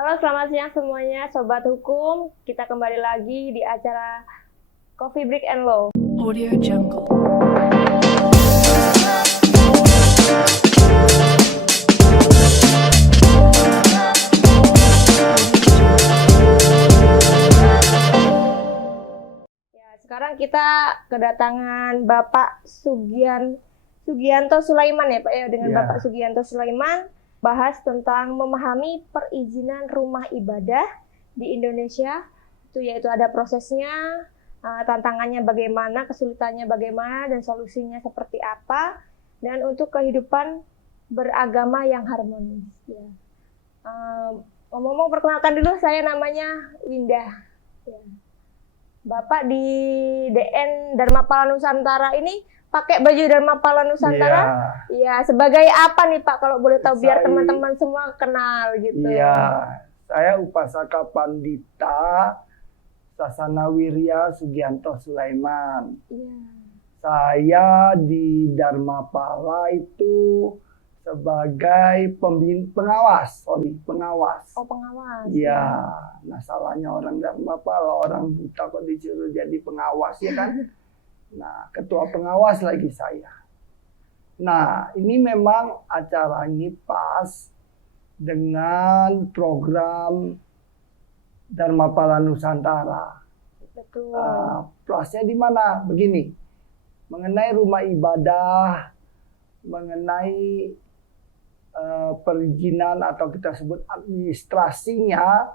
Halo, selamat siang semuanya, Sobat Hukum. Kita kembali lagi di acara Coffee Break and Law. Audio Jungle. Ya, sekarang kita kedatangan Bapak Sugianto Sulaiman ya Pak ya, dengan Bapak Sugianto Sulaiman bahas tentang memahami perizinan rumah ibadah di Indonesia. Itu yaitu ada prosesnya, tantangannya bagaimana, kesulitannya bagaimana, dan solusinya seperti apa, dan untuk kehidupan beragama yang harmonis. Ya. Ngomong-ngomong, perkenalkan dulu, saya namanya Windah. Ya. Bapak di DN Dharmapala Nusantara ini pakai baju Dharmapala Nusantara? Iya, sebagai apa nih Pak, kalau boleh tahu, biar teman-teman semua kenal gitu. Iya, saya Upasaka Pandita Sasana Wirya Sugianto Sulaiman. Iya. Saya di Dharmapala itu sebagai pengawas. Oh, pengawas. Iya, nah salahnya orang Dharmapala, orang buta kok disuruh jadi pengawas ya kan? Nah, ketua pengawas lagi saya. Nah, ini memang acara ini pas dengan program Dharmapala Nusantara. Betul. Plusnya di mana? Begini, mengenai rumah ibadah, mengenai perizinan atau kita sebut administrasinya,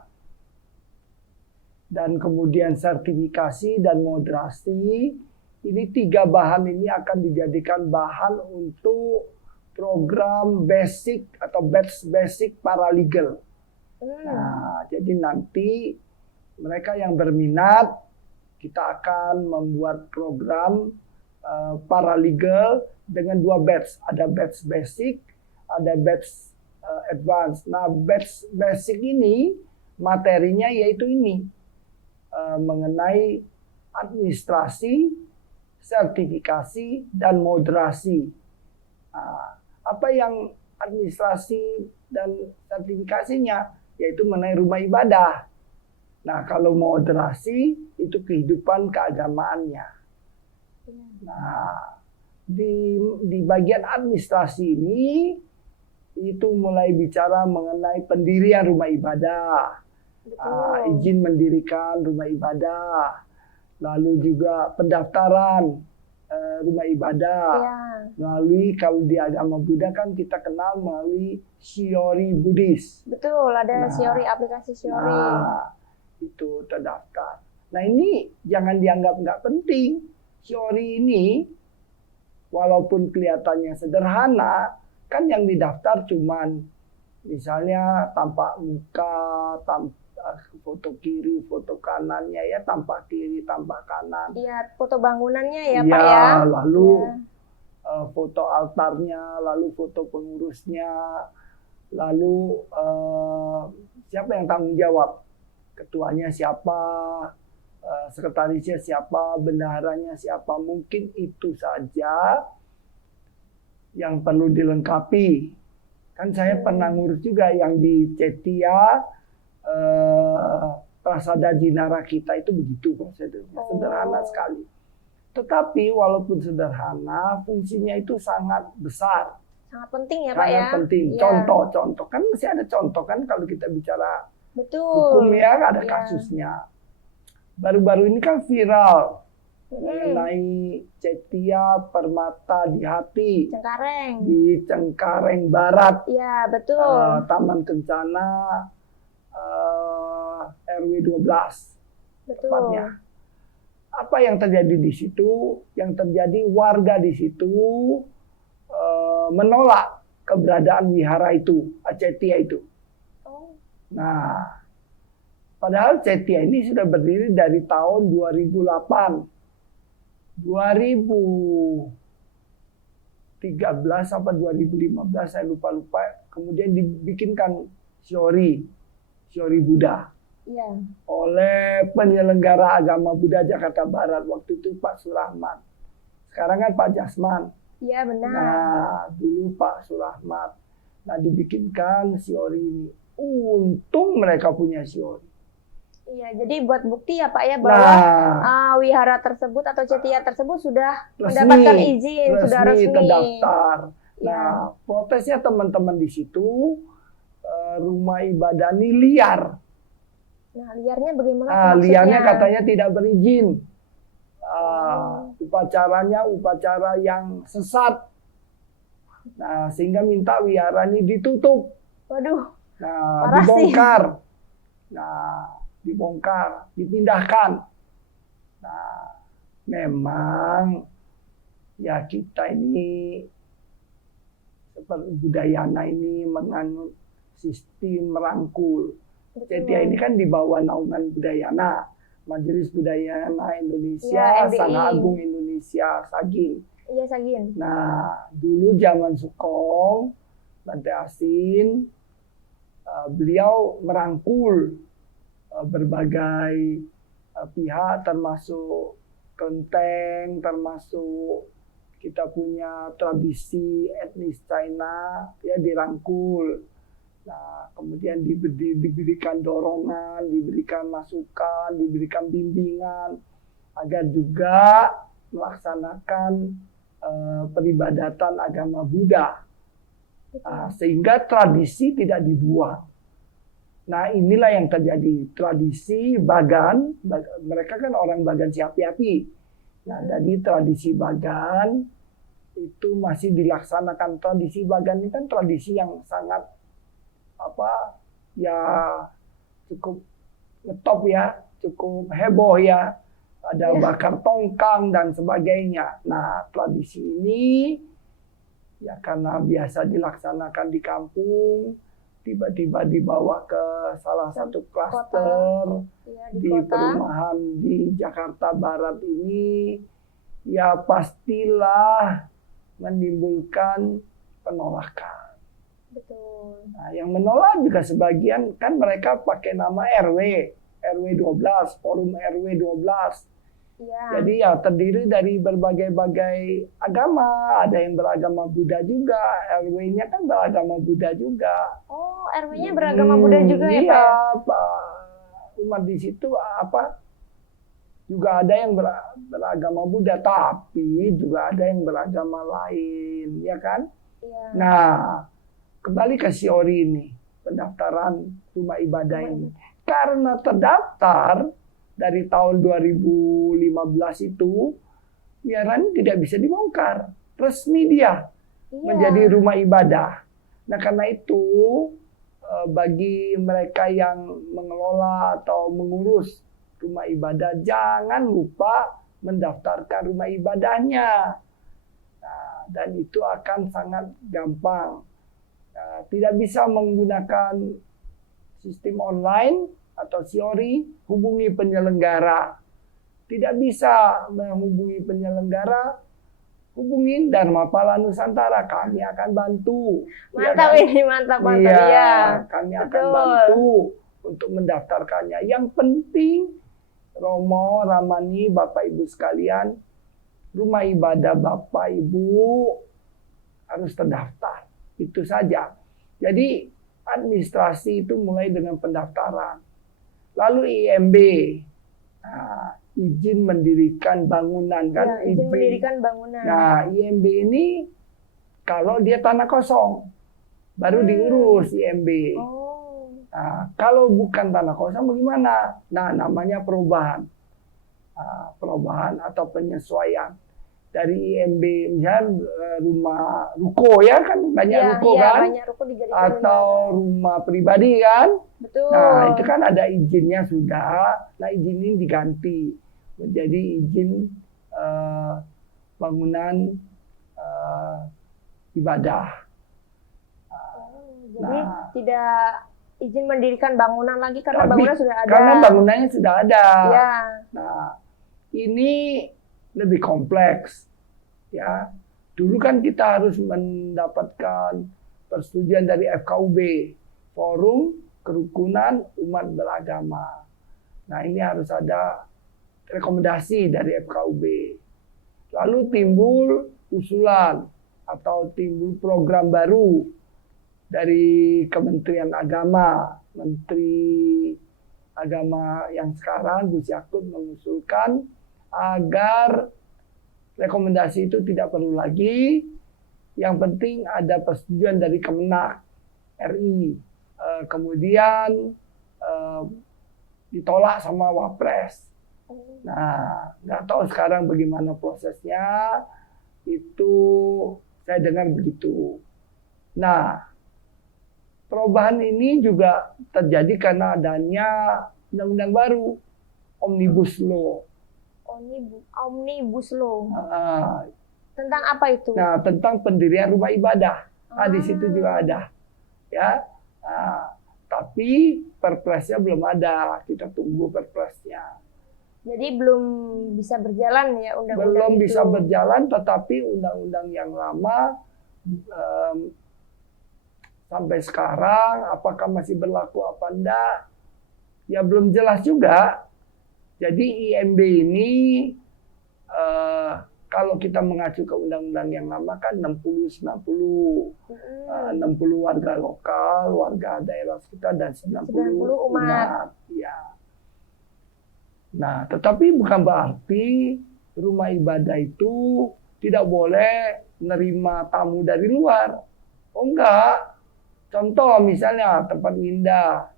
dan kemudian sertifikasi dan moderasi. Ini 3 bahan ini akan dijadikan bahan untuk program basic atau batch basic paralegal. Nah, jadi nanti mereka yang berminat, kita akan membuat program paralegal dengan 2 batch. Ada batch basic, ada batch advance. Nah, batch basic ini materinya yaitu ini, mengenai administrasi, sertifikasi, dan moderasi. Nah, apa yang administrasi dan sertifikasinya? Yaitu mengenai rumah ibadah. Nah, kalau moderasi itu kehidupan keagamaannya. Nah, di bagian administrasi ini itu mulai bicara mengenai pendirian rumah ibadah, izin mendirikan rumah ibadah, lalu juga pendaftaran rumah ibadah, melalui, kalau di agama Buddha kan kita kenal melalui Shiori Buddhis. Betul, ada Shiori, aplikasi Shiori. Nah, itu terdaftar. Nah, ini jangan dianggap nggak penting. Shiori ini walaupun kelihatannya sederhana, kan yang didaftar cuman misalnya tampak muka, foto kiri, foto kanannya ya, tampak kiri, tampak kanan. Iya, foto bangunannya ya Pak ya. Lalu foto altarnya, lalu foto pengurusnya, lalu siapa yang tanggung jawab? Ketuanya siapa? Sekretarisnya siapa, bendaharanya siapa, mungkin itu saja yang perlu dilengkapi. Kan saya pernah ngurus juga yang di Cetia, Prasada Jinara kita itu begitu prosedurnya, sederhana sekali. Tetapi walaupun sederhana, fungsinya itu sangat besar. Sangat penting ya Pak ya. Sangat penting. Contoh-contoh, kan masih ada contoh kan kalau kita bicara hukum ya, ada kasusnya. Baru-baru ini kan viral mengenai Cetia Permata di Hati, di Cengkareng Barat. Iya, betul. Taman Kencana RW 12. Betul. Tepatnya. Apa yang terjadi di situ? Yang terjadi warga di situ menolak keberadaan wihara itu, Cetia itu. Nah, padahal Cetia ini sudah berdiri dari tahun 2008. 2013 apa 2015 saya lupa. Kemudian dibikinkan Shiori Buddha. Oleh penyelenggara agama Buddha Jakarta Barat waktu itu Pak Surahman. Sekarang kan Pak Jasman. Iya, benar. Nah, dulu Pak Surahman. Nah, dibikinkan Shiori ini. untung mereka punya siori. Iya, jadi buat bukti ya Pak ya bahwa Nah, wihara tersebut atau cetya tersebut sudah resmi, mendapatkan izin, sudah resmi. terdaftar. Iya. Nah, protesnya teman-teman di situ, rumah ibadah ini liar. Nah, liarnya bagaimana Liarnya maksudnya? katanya tidak berizin. Upacaranya upacara yang sesat. Nah, sehingga minta wihara ini ditutup. Waduh, Nah, parah sih. dibongkar. Nah, dibongkar, dipindahkan. Nah, memang ya kita ini seperti Budayana ini menganut sistem merangkul. Betul. Jadi ini kan di bawah naungan Budayana, Majelis Budayana Indonesia, Ya, MBI. Sana Agung Indonesia, Sagin. Iya, Sagin. Nah, dulu zaman Sukong, Bante Asin, beliau merangkul berbagai pihak, termasuk kelenteng, termasuk kita punya tradisi etnis China, ya dirangkul. Nah, kemudian diberikan dorongan, diberikan masukan, diberikan bimbingan agar juga melaksanakan peribadatan agama Buddha. Sehingga tradisi tidak dibuang. Nah, inilah yang terjadi. Tradisi Bagan, mereka kan orang Bagan Siapi-api. Nah, jadi tradisi Bagan itu masih dilaksanakan. Tradisi Bagan ini kan tradisi yang sangat cukup ngetop ya, cukup heboh ya. Ada bakar tongkang dan sebagainya. Nah, tradisi ini ya karena biasa dilaksanakan di kampung, tiba-tiba dibawa ke salah satu klaster di perumahan di Jakarta Barat ini, ya pastilah menimbulkan penolakan. Betul. Nah, yang menolak juga sebagian kan mereka pakai nama RW 12, Forum RW 12. Ya. Jadi ya terdiri dari berbagai-bagai agama, ada yang beragama Buddha juga, RW-nya kan beragama Buddha juga. Oh, RW-nya beragama Buddha juga ya Pak? Iya, Pak. Umat di situ juga ada yang beragama Buddha, tapi juga ada yang beragama lain, ya kan? Iya. Nah, kembali ke siori ini, pendaftaran rumah ibadah ini. Karena terdaftar dari tahun 2015 itu, wihara ini tidak bisa dibongkar. Resmi dia menjadi rumah ibadah. Nah, karena itu bagi mereka yang mengelola atau mengurus rumah ibadah, jangan lupa mendaftarkan rumah ibadahnya. Nah, dan itu akan sangat gampang. Nah, tidak bisa menggunakan sistem online atau siori, hubungi penyelenggara. Tidak bisa menghubungi penyelenggara, hubungin Dharmapala Nusantara, kami akan bantu. Mantap ya, ini, mantap. Iya, ya. kami akan bantu untuk mendaftarkannya. Yang penting, Romo, Ramani, Bapak Ibu sekalian, rumah ibadah Bapak Ibu harus terdaftar. Itu saja. Jadi administrasi itu mulai dengan pendaftaran. Lalu IMB, izin mendirikan bangunan kan? Ya, izin mendirikan bangunan. Nah, IMB ini kalau dia tanah kosong, baru diurus IMB. Oh. Nah, kalau bukan tanah kosong bagaimana? Nah, namanya perubahan. Perubahan atau penyesuaian. Dari IMB, misalnya rumah ruko ya kan, banyak ruko kan? Banyak ruko atau rumah pribadi kan? Betul. Nah, itu kan ada izinnya sudah. Nah, izin ini diganti menjadi izin bangunan ibadah. Jadi tidak izin mendirikan bangunan lagi karena bangunan sudah ada. Karena bangunannya sudah ada. Ya. Nah, ini lebih kompleks, ya. Dulu kan kita harus mendapatkan persetujuan dari FKUB, Forum Kerukunan Umat Beragama. Nah, ini harus ada rekomendasi dari FKUB. Lalu timbul usulan atau timbul program baru dari Kementerian Agama, Menteri Agama yang sekarang Gus Yakut mengusulkan agar rekomendasi itu tidak perlu lagi. Yang penting ada persetujuan dari Kemenak RI. Kemudian ditolak sama Wapres. Nah, nggak tahu sekarang bagaimana prosesnya. Itu saya dengar begitu. Nah, perubahan ini juga terjadi karena adanya undang-undang baru, Omnibus Law. Omnibus Law. Nah, Tentang apa itu? nah, tentang pendirian rumah ibadah. Nah, di situ juga ada. Ya. Nah, tapi perpresnya belum ada. Kita tunggu perpresnya. Jadi belum bisa berjalan ya undang-undang Belum itu. bisa berjalan, tetapi undang-undang yang lama sampai sekarang apakah masih berlaku apa enggak? Ya belum jelas juga. Jadi IMB ini kalau kita mengacu ke undang-undang yang lama kan 60-90. 60 warga lokal, warga daerah sekitar, dan 90 umat. Ya. Nah, tetapi bukan berarti rumah ibadah itu tidak boleh menerima tamu dari luar. Oh enggak. Contoh misalnya tempat Winda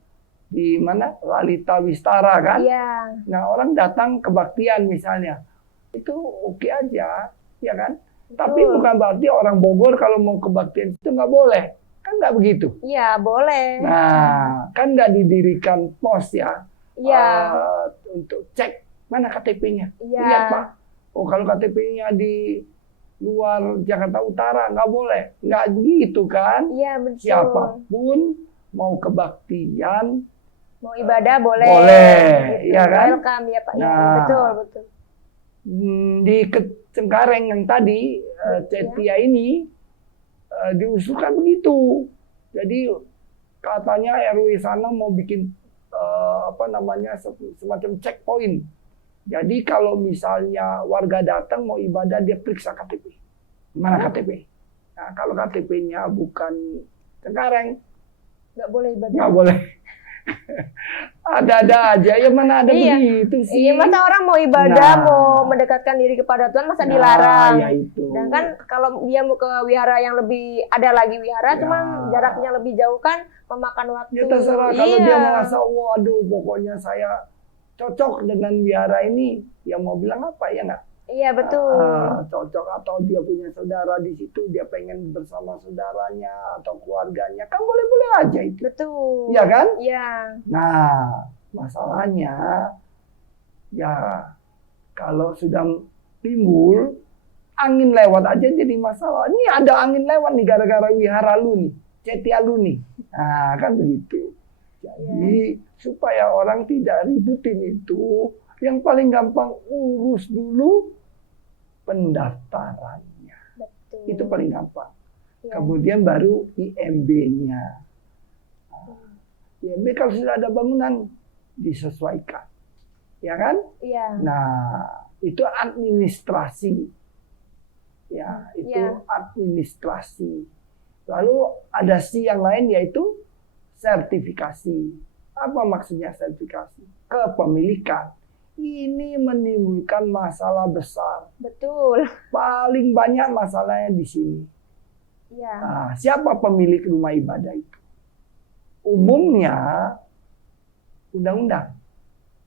di mana? Lalita Wistara kan? Iya. Nah, orang datang kebaktian misalnya. Itu oke aja, ya kan? Betul. Tapi bukan berarti orang Bogor kalau mau kebaktian itu nggak boleh. Kan nggak begitu. Iya, boleh. Nah, kan nggak didirikan pos ya. Iya. Untuk cek mana KTP-nya. Iya. Lihat Pak. Oh, kalau KTP-nya di luar Jakarta Utara nggak boleh. Nggak begitu kan? Iya, betul. Siapapun mau kebaktian, mau ibadah boleh. Boleh, gitu. ya kan? Welcome ya Pak. Ya, Nah. betul. Di Cengkareng yang tadi, Cetia ini diusulkan begitu. Jadi katanya RW sana mau bikin semacam checkpoint. Jadi kalau misalnya warga datang mau ibadah, dia periksa KTP. Mana KTP? Nah, kalau KTP-nya bukan Cengkareng, nggak boleh ibadah. nggak boleh. Ada-ada aja, ya mana ada begitu sih. Iya, masa orang mau ibadah, Nah. mau mendekatkan diri kepada Tuhan, masa dilarang? Ya itu. Dan kan kalau dia mau ke wihara yang lebih, ada lagi wihara, Ya. cuman jaraknya lebih jauh kan, memakan waktu. Ya terserah, kalau Iya. dia merasa, waduh pokoknya saya cocok dengan wihara ini, ya mau bilang apa ya nggak? Iya, betul. Cocok, atau dia punya saudara di situ, dia pengen bersama saudaranya atau keluarganya, kan boleh-boleh aja itu. Betul. Iya kan? Iya. Nah, masalahnya ya kalau sudah timbul angin lewat aja jadi masalah. Ini ada angin lewat nih gara-gara wihara lu nih, Cetia lu nih. Nah, kan begitu. Jadi supaya orang tidak ributin itu, yang paling gampang urus dulu pendaftarannya. Betul. Itu paling gampang. Iya. Kemudian baru IMB-nya. IMB kalau sudah ada bangunan disesuaikan. Ya kan? Iya. Nah, itu administrasi. Ya, itu Iya. administrasi. Lalu ada C yang lain yaitu sertifikasi. Apa maksudnya sertifikasi? Kepemilikan. Ini menimbulkan masalah besar. Betul. Paling banyak masalahnya di sini. Iya. Nah, siapa pemilik rumah ibadah itu? Umumnya undang-undang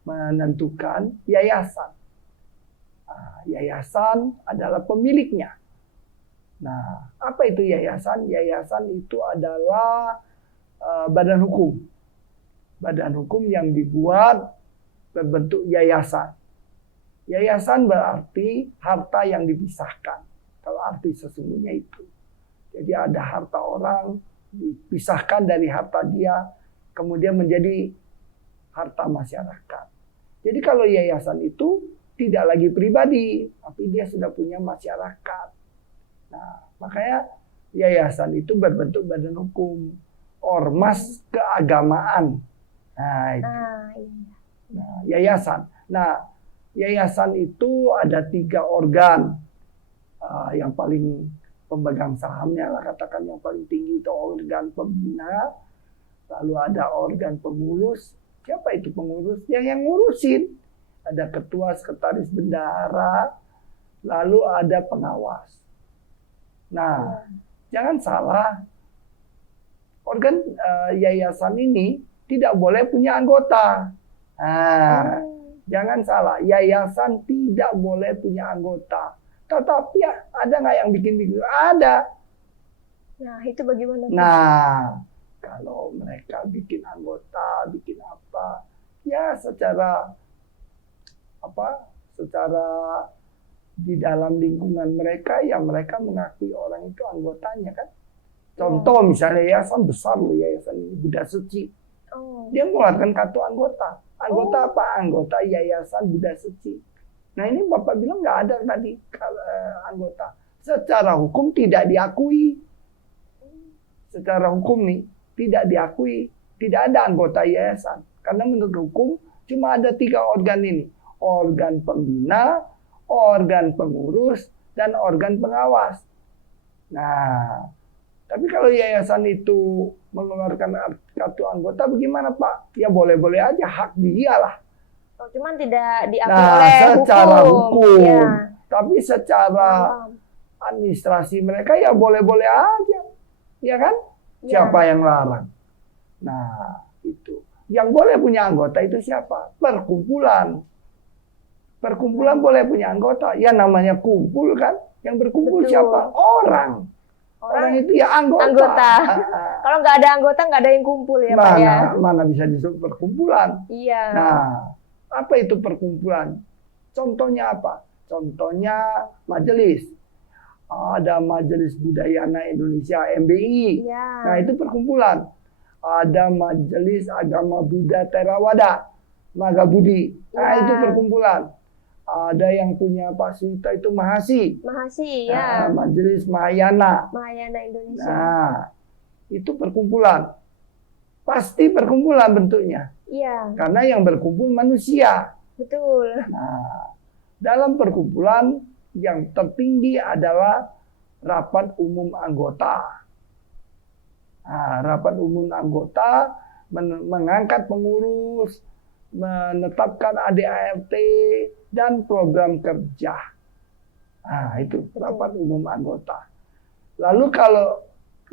menentukan yayasan. Nah, yayasan adalah pemiliknya. Nah, apa itu yayasan? Yayasan itu adalah badan hukum. Badan hukum yang dibuat berbentuk yayasan. Yayasan berarti harta yang dipisahkan. Kalau arti sesungguhnya itu. Jadi ada harta orang dipisahkan dari harta dia, kemudian menjadi harta masyarakat. Jadi kalau yayasan itu tidak lagi pribadi, tapi dia sudah punya masyarakat. Nah, makanya yayasan itu berbentuk badan hukum. Ormas keagamaan. Nah, itu. Iya. Nah, yayasan. Nah, yayasan itu ada 3 organ yang paling pemegang sahamnya lah, katakan yang paling tinggi itu organ pembina, lalu ada organ pengurus. Siapa itu pengurus? Yang ngurusin. Ada ketua, sekretaris bendahara, lalu ada pengawas. Nah, jangan salah, organ yayasan ini tidak boleh punya anggota. Nah, jangan salah, yayasan tidak boleh punya anggota. Tetapi ada nggak yang bikin-bikin? Ada. Nah, itu bagaimana? Nah, kalau mereka bikin anggota, bikin apa, ya secara di dalam lingkungan mereka, ya mereka mengakui orang itu anggotanya kan. Contoh misalnya yayasan besar loh, yayasan ini Buddha Suci. Dia mengeluarkan kartu anggota. Anggota apa? Anggota Yayasan Buddha Suci. Nah ini Bapak bilang nggak ada tadi anggota. Secara hukum tidak diakui. Secara hukum nih tidak diakui. Tidak ada anggota yayasan. Karena menurut hukum cuma ada 3 organ ini. Organ pembina, organ pengurus, dan organ pengawas. Nah, tapi kalau yayasan itu mengeluarkan kartu anggota bagaimana Pak? Ya boleh-boleh aja, hak dia lah. Oh, cuman tidak diakui oleh secara hukum. Ya. Tapi secara administrasi mereka ya boleh-boleh aja. Ya kan? Ya. Siapa yang larang? Nah, itu. Yang boleh punya anggota itu siapa? Perkumpulan. Perkumpulan boleh punya anggota. Ya namanya kumpul kan? Yang berkumpul Betul. siapa? Orang itu ya anggota. Kalau nggak ada anggota, nggak ada yang kumpul ya Pak ya. Mana bisa disebut perkumpulan? Iya. Nah, apa itu perkumpulan? Contohnya apa? Contohnya majelis. Ada Majelis Budayana Indonesia MBI. Ya. Nah, itu perkumpulan. Ada Majelis Agama Buddha Theravada, Magabudi. Nah, itu perkumpulan. Ada yang punya Pak Suta itu Mahasi. Mahasi ya. Majelis Mahayana. Mahayana Indonesia. Nah, itu perkumpulan. Pasti perkumpulan bentuknya. Iya. Karena yang berkumpul manusia. Betul. Nah, dalam perkumpulan yang tertinggi adalah rapat umum anggota. Nah, rapat umum anggota mengangkat pengurus, menetapkan ADART dan program kerja. Nah, itu rapat umum anggota. Lalu kalau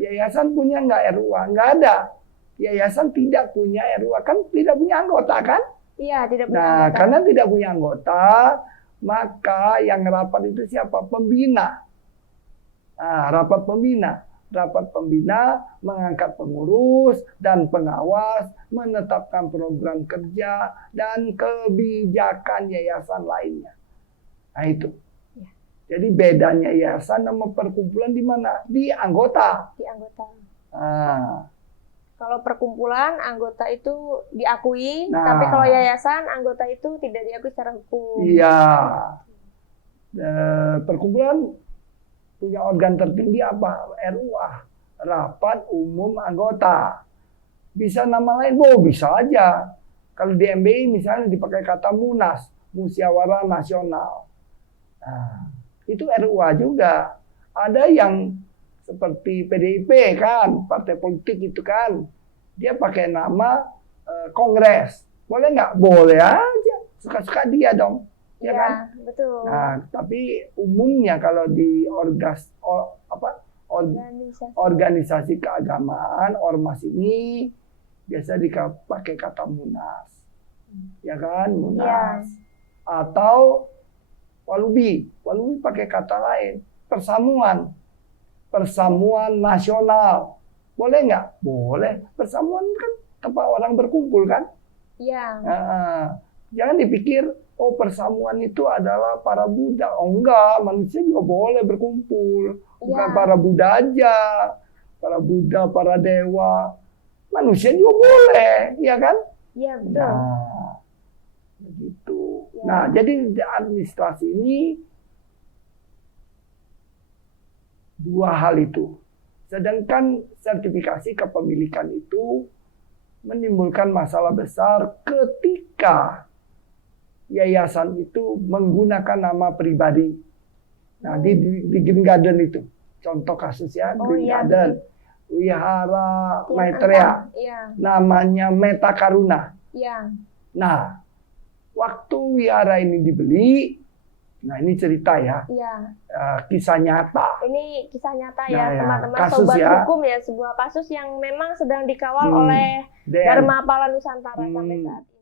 yayasan punya nggak RUA? Nggak ada. Yayasan tidak punya RUA, kan tidak punya anggota kan? Iya, tidak punya Nah, anggota. karena tidak punya anggota, maka yang rapat itu siapa? Pembina. Nah, rapat pembina. Rapat pembina mengangkat pengurus dan pengawas, menetapkan program kerja dan kebijakan yayasan lainnya. Nah itu. Ya. Jadi bedanya yayasan sama perkumpulan di mana? Di anggota. Di anggota. Nah, Kalau perkumpulan anggota itu diakui, Nah. tapi kalau yayasan anggota itu tidak diakui secara hukum. iya. Perkumpulan punya organ tertinggi apa? RUA, Rapat Umum Anggota. Bisa nama lain? Bisa aja. Kalau di MBI misalnya dipakai kata MUNAS, Musyawarah Nasional. Nah, itu RUA juga. Ada yang seperti PDIP kan, partai politik itu kan, dia pakai nama Kongres. Boleh nggak? Boleh aja. Suka-suka dia dong. Ya kan? Betul. Nah, tapi umumnya kalau di organisasi keagamaan, ormas ini biasa dipakai kata MUNAS. Ya kan? MUNAS. Atau Walubi. Walubi pakai kata lain. Persamuan. Persamuan nasional. Boleh nggak? Boleh. Persamuan kan tempat orang berkumpul kan? Iya. Jangan dipikir, oh persamuan itu adalah para Buddha. Oh enggak, manusia juga boleh berkumpul. Bukan para Buddha aja. Para Buddha, para dewa. Manusia juga boleh, ya kan? Iya, betul. Nah, begitu. Ya. Nah, jadi administrasi ini dua hal itu. Sedangkan sertifikasi kepemilikan itu menimbulkan masalah besar ketika yayasan itu menggunakan nama pribadi. Nah, di Green Garden itu. contoh kasusnya Oh Green iya, Garden, Wihara Tian Maitreya, Antam. Iya, namanya Meta Karuna. iya. Nah, waktu wihara ini dibeli, nah ini cerita ya, Iya. kisah nyata. Ini kisah nyata Nah, ya, ya, teman-teman. kasus Sobat ya. hukum ya, sebuah kasus yang memang sedang dikawal Hmm, oleh Dan, Dharma Pala Nusantara sampai Hmm. saat ini.